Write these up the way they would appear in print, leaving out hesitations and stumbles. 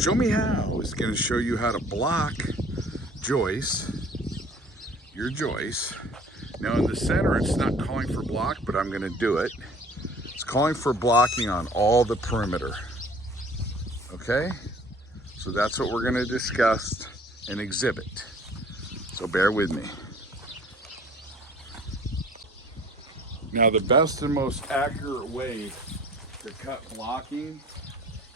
Show me how. It's going to show you how to block joists, your joists. Now in the center, it's not calling for block, but I'm going to do it. It's calling for blocking on all the perimeter. Okay? So that's what we're going to discuss and exhibit. So bear with me. Now the best and most accurate way to cut blocking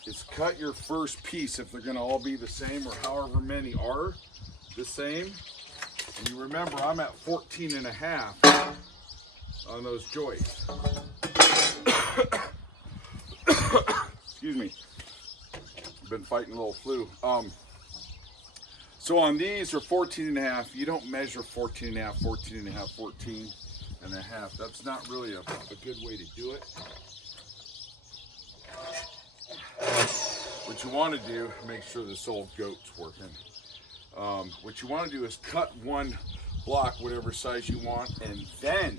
is cut your first piece if they're going to all be the same, or however many are the same. And you remember, I'm at 14.5 on those joists. Excuse me. I've been fighting a little flu. So on these are 14.5. You don't measure 14.5, 14.5, 14.5. That's not really a good way to do it. What you want to do, make sure this old goat's working. What you want to do is cut one block, whatever size you want, and then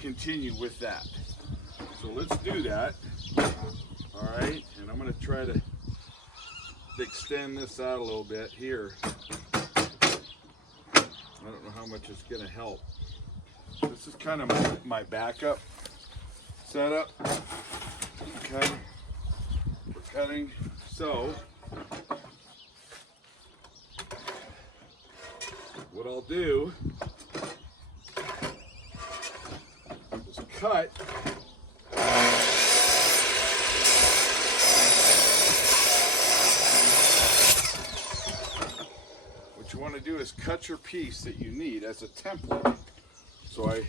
continue with that. So let's do that. All right, and I'm going to try to extend this out a little bit here. I don't know how much it's going to help. This is kind of my backup setup. Okay, we're cutting. So what I'll do is cut what you want to do is cut your piece that you need as a template. So I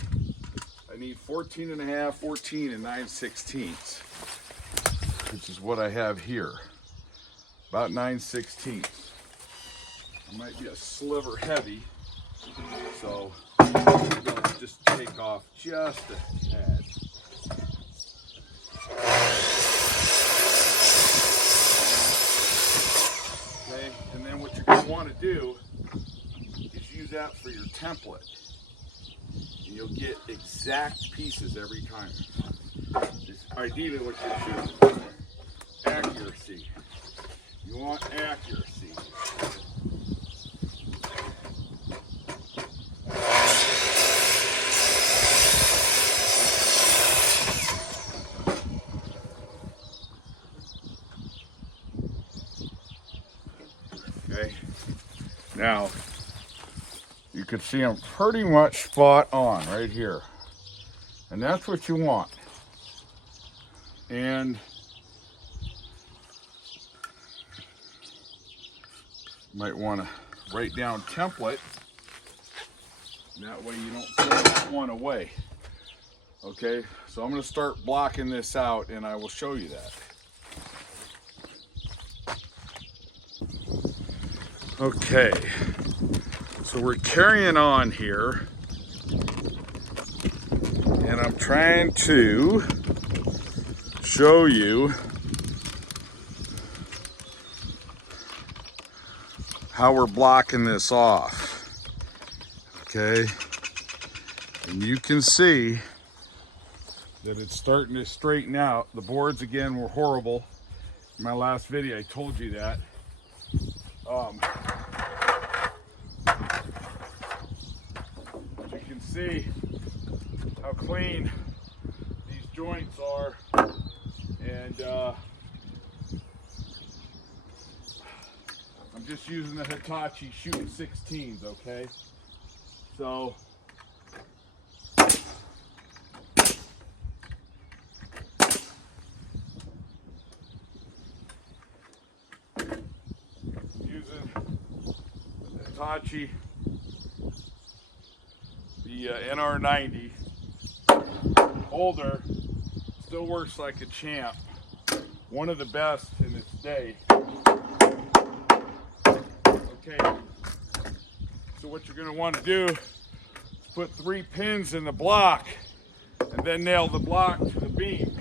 need 14.5, 14 and 9/16, which is what I have here. About 9/16. It might be a sliver heavy, so I'm going to just take off just a tad. Okay, and then what you're going to want to do is use that for your template. And you'll get exact pieces every time. It's ideally what you're shooting. Accuracy. You want accuracy. Okay, now you can see I'm pretty much spot on right here, and that's what you want. And you might want to write down template, that way you don't throw that one away. Okay, so I'm going to start blocking this out and I will show you that. Okay, so we're carrying on here, and I'm trying to show you how we're blocking this off. Okay, and you can see that it's starting to straighten out. The boards again were horrible. In my last video I told you that. You can see how clean these joints are, and I'm just using the Hitachi shooting 16s, okay? So using the Hitachi, the NR90 holder, still works like a champ. One of the best in its day. Okay, so what you're going to want to do is put 3 pins in the block and then nail the block to the beam.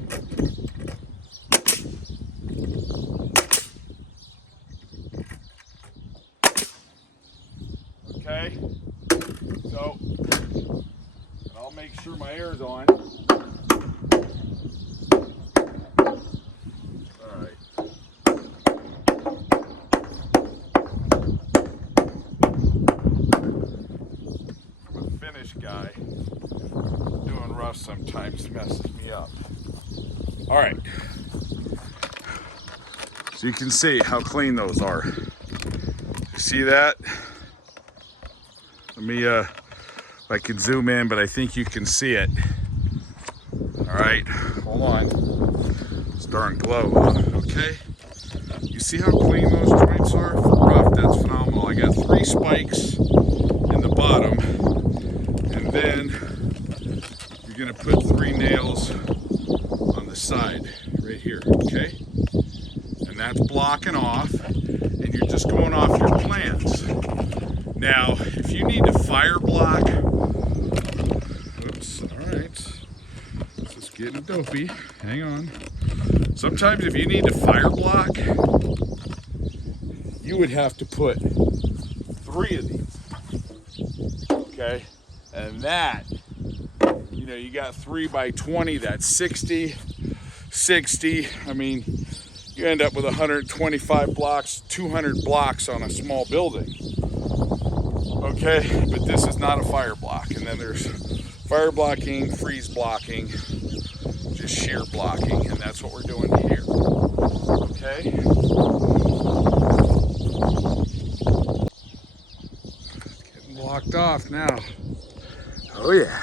Okay, so I'll make sure my air's on. All right. sometimes messes me up. All right. So you can see how clean those are. You see that? Let me, if I can zoom in, but I think you can see it. All right, hold on. It's darn glow, huh? Okay. You see how clean those joints are? For rough, that's phenomenal. I got 3 spikes in the bottom, and then you're gonna put 3 nails on the side, right here, okay? And that's blocking off, and you're just going off your plans. Now, if you need to fire block, oops, all right. This is getting dopey, hang on. Sometimes if you need to fire block, you would have to put 3 of these, okay? And that, you know, you got 3 by 20, that's 60, 60. I mean, you end up with 125 blocks, 200 blocks on a small building, okay? But this is not a fire block. And then there's fire blocking, freeze blocking, just shear blocking, and that's what we're doing here, okay? It's getting blocked off now. Oh yeah.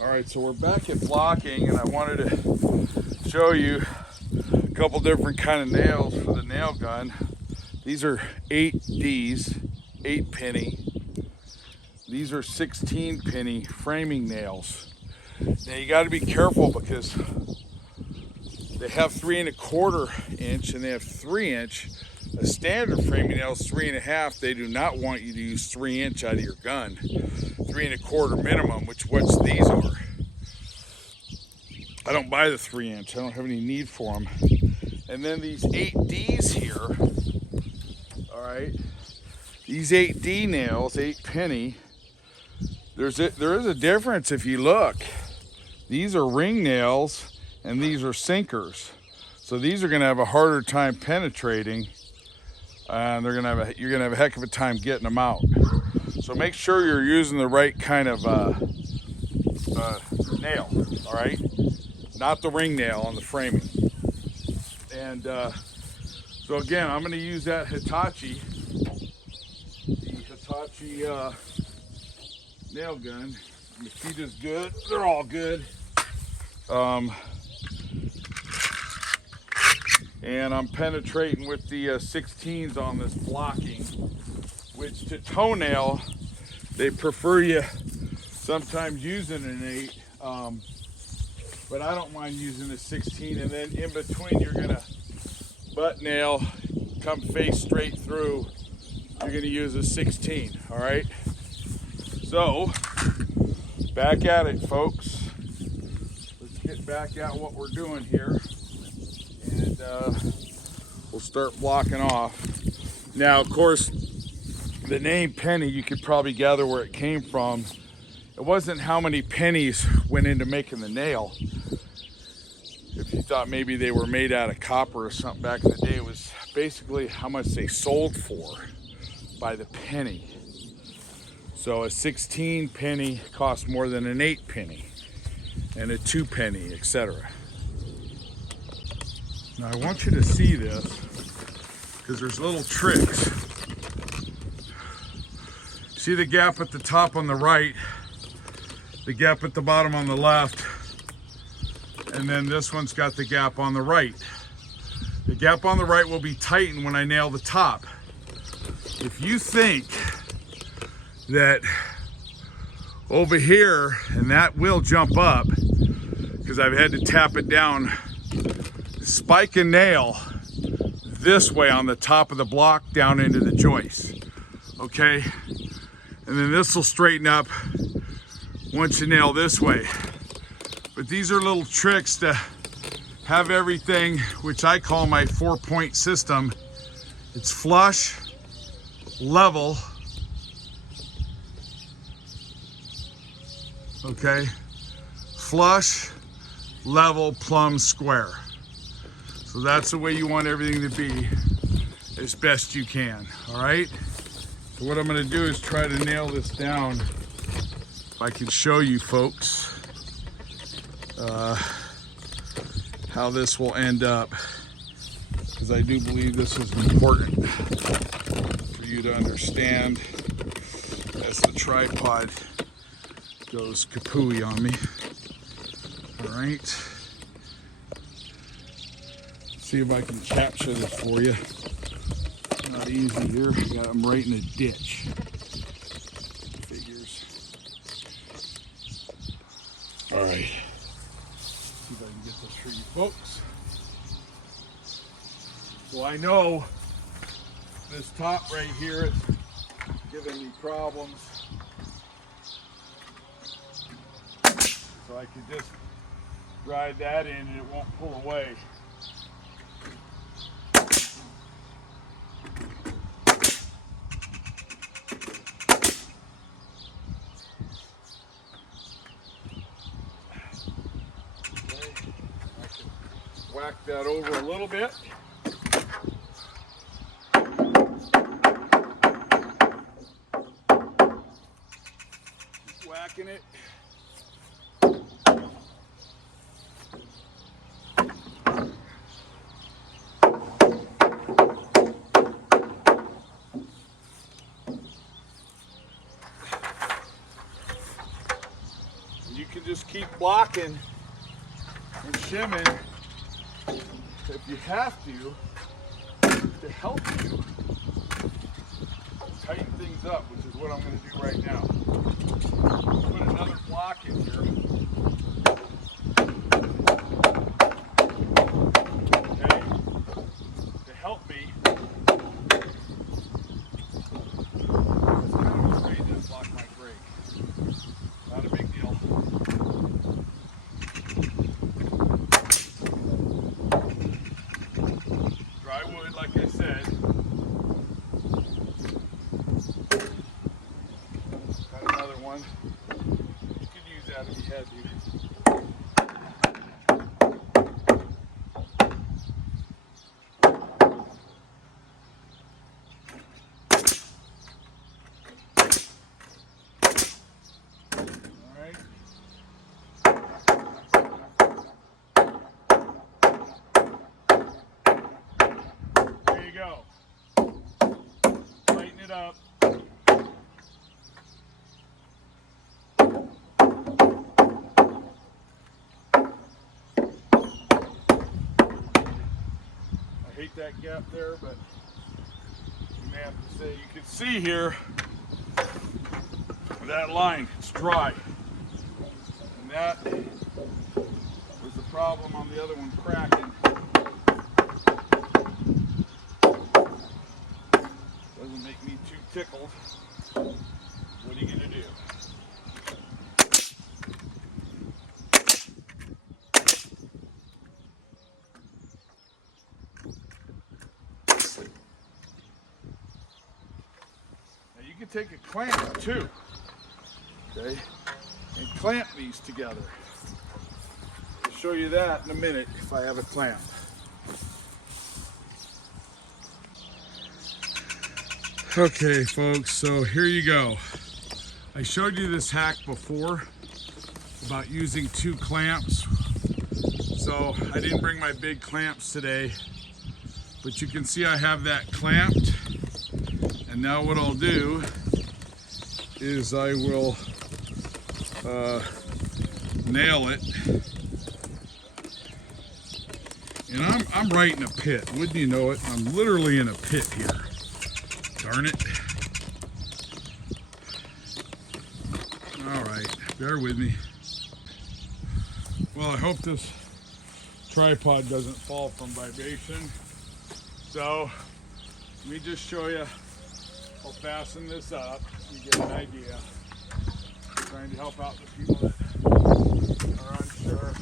All right, so we're back at blocking, and I wanted to show you a couple different kind of nails for the nail gun. These are 8Ds, 8 penny. These are 16 penny framing nails. Now you got to be careful because they have 3 1/4 inch and they have 3 inch. A standard framing nail is 3 1/2. They do not want you to use 3 inch out of your gun. 3 1/4 minimum, which what these are. I don't buy the 3 inch. I don't have any need for them. And then these 8Ds here, all right, these 8D nails, 8 penny, there is a difference if you look. These are ring nails and these are sinkers. So these are gonna have a harder time penetrating, and you're gonna have a heck of a time getting them out. So make sure you're using the right kind of nail, all right? Not the ring nail on the framing. And so again, I'm gonna use that Hitachi, the Hitachi nail gun. The feet is good, they're all good. And I'm penetrating with the 16s on this blocking, which to toenail, they prefer you sometimes using an 8, but I don't mind using a 16. And then in between, you're gonna butt nail, come face straight through, you're gonna use a 16, all right? So, back at it, folks. Let's get back at what we're doing here. And we'll start blocking off. Now, of course, the name penny, you could probably gather where it came from. It wasn't how many pennies went into making the nail. If you thought maybe they were made out of copper or something back in the day, it was basically how much they sold for by the penny. So a 16 penny costs more than an 8 penny, and a 2 penny, etc. Now I want you to see this because there's little tricks. See the gap at the top on the right, the gap at the bottom on the left, and then this one's got the gap on the right. The gap on the right will be tightened when I nail the top. If you think that over here, and that will jump up because I've had to tap it down, spike a nail this way on the top of the block down into the joist, okay? And then this will straighten up once you nail this way. But these are little tricks to have everything, which I call my 4-point system. It's flush, level. Okay, flush, level, plumb, square. So that's the way you want everything to be as best you can, all right? So what I'm gonna do is try to nail this down. If I can show you folks how this will end up, because I do believe this is important for you to understand as the tripod goes kapooey on me. All right. See if I can capture this for you. Not easy here. I'm right in a ditch. Figures. All right. See if I can get this for you folks. So I know this top right here is giving me problems. So I could just ride that in and it won't pull away. Whack that over a little bit. Whacking it. You can just keep blocking and shimming if you have to help you tighten things up, which is what I'm going to do right now. Put another block in here. Okay, to help me. I was kind of afraid this block might break. Not a big deal. Like I said, got another one. You could use that if you had to. All right. Go. Tighten it up. I hate that gap there, but you may have to say, you can see here that line, it's dry. And that was the problem on the other one cracking. Doesn't make me too tickled. What are you gonna do? Now you can take a clamp too, okay, and clamp these together. I'll show you that in a minute if I have a clamp. Okay folks, so here you go. I showed you this hack before about using 2 clamps. So I didn't bring my big clamps today, but you can see I have that clamped. And now what I'll do is I will nail it. And I'm right in a pit, wouldn't you know it? I'm literally in a pit here. Darn it. All right, bear with me. Well, I hope this tripod doesn't fall from vibration. So, let me just show you. I'll fasten this up so you get an idea. I'm trying to help out the people that are unsure.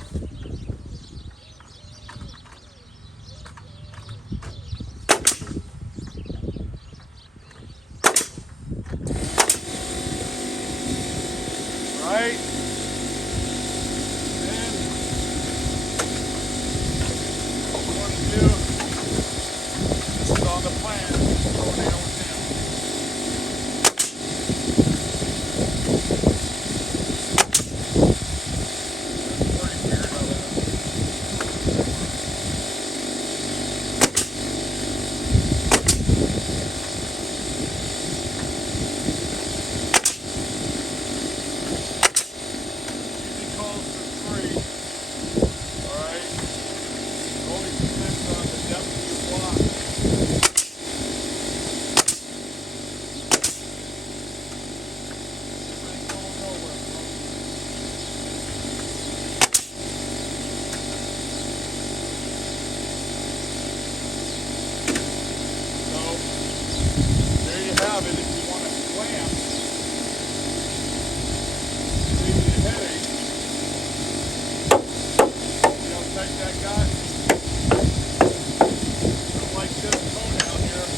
Alright? It only depends on the depth of your block. This ain't going nowhere, folks. So, there you have it. If you want to clamp, save you a headache. See how tight that got? Don't like this toenail here.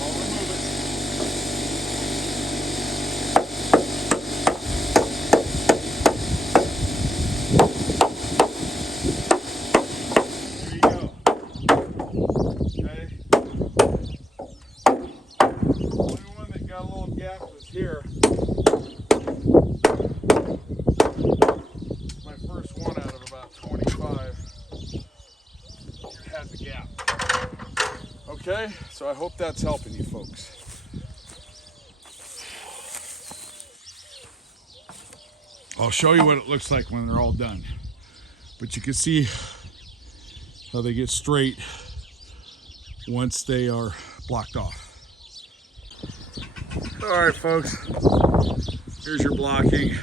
I'll remove it. There you go. Okay. The only one that got a little gap was here. My first one out of about 25. It had the gap. Okay, so I hope that's helping you folks. I'll show you what it looks like when they're all done. But you can see how they get straight once they are blocked off. All right, folks, here's your blocking.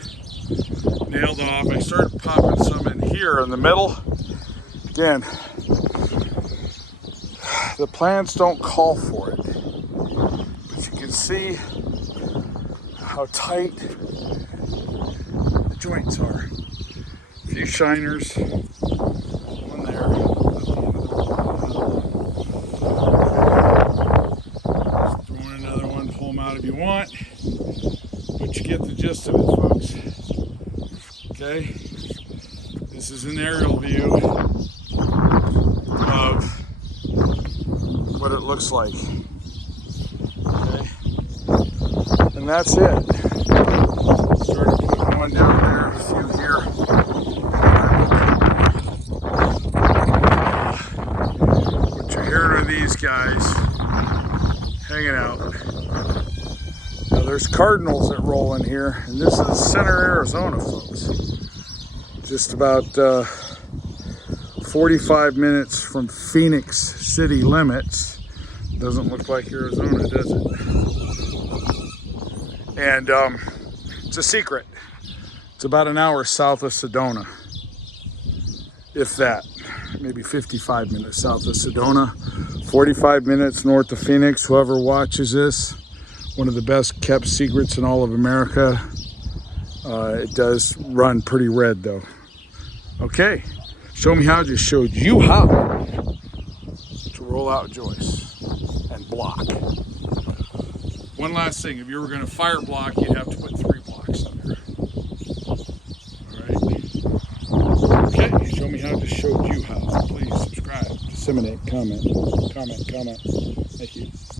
Nailed off. I started popping some in here in the middle. Again, the plans don't call for it, but you can see how tight the joints are. A few shiners, one there. Just throw in another one, pull them out if you want, but you get the gist of it, folks. Okay, this is an aerial view of what it looks like. Okay, and that's it. Started putting one down there, a few here. What you're hearing are these guys hanging out. Now there's cardinals that roll in here, and this is center Arizona, folks. Just about 45 minutes from Phoenix city limits. Doesn't look like Arizona, does it? And it's a secret. It's about an hour south of Sedona, if that. Maybe 55 minutes south of Sedona, 45 minutes north of Phoenix. Whoever watches this, one of the best kept secrets in all of America. It does run pretty red though. Okay, show me how. Just showed you how to roll out joists and block. One last thing, if you were going to fire block, you'd have to put 3 blocks under. All right. Okay, show me how. Just showed you how. Please subscribe, disseminate, comment. Thank you.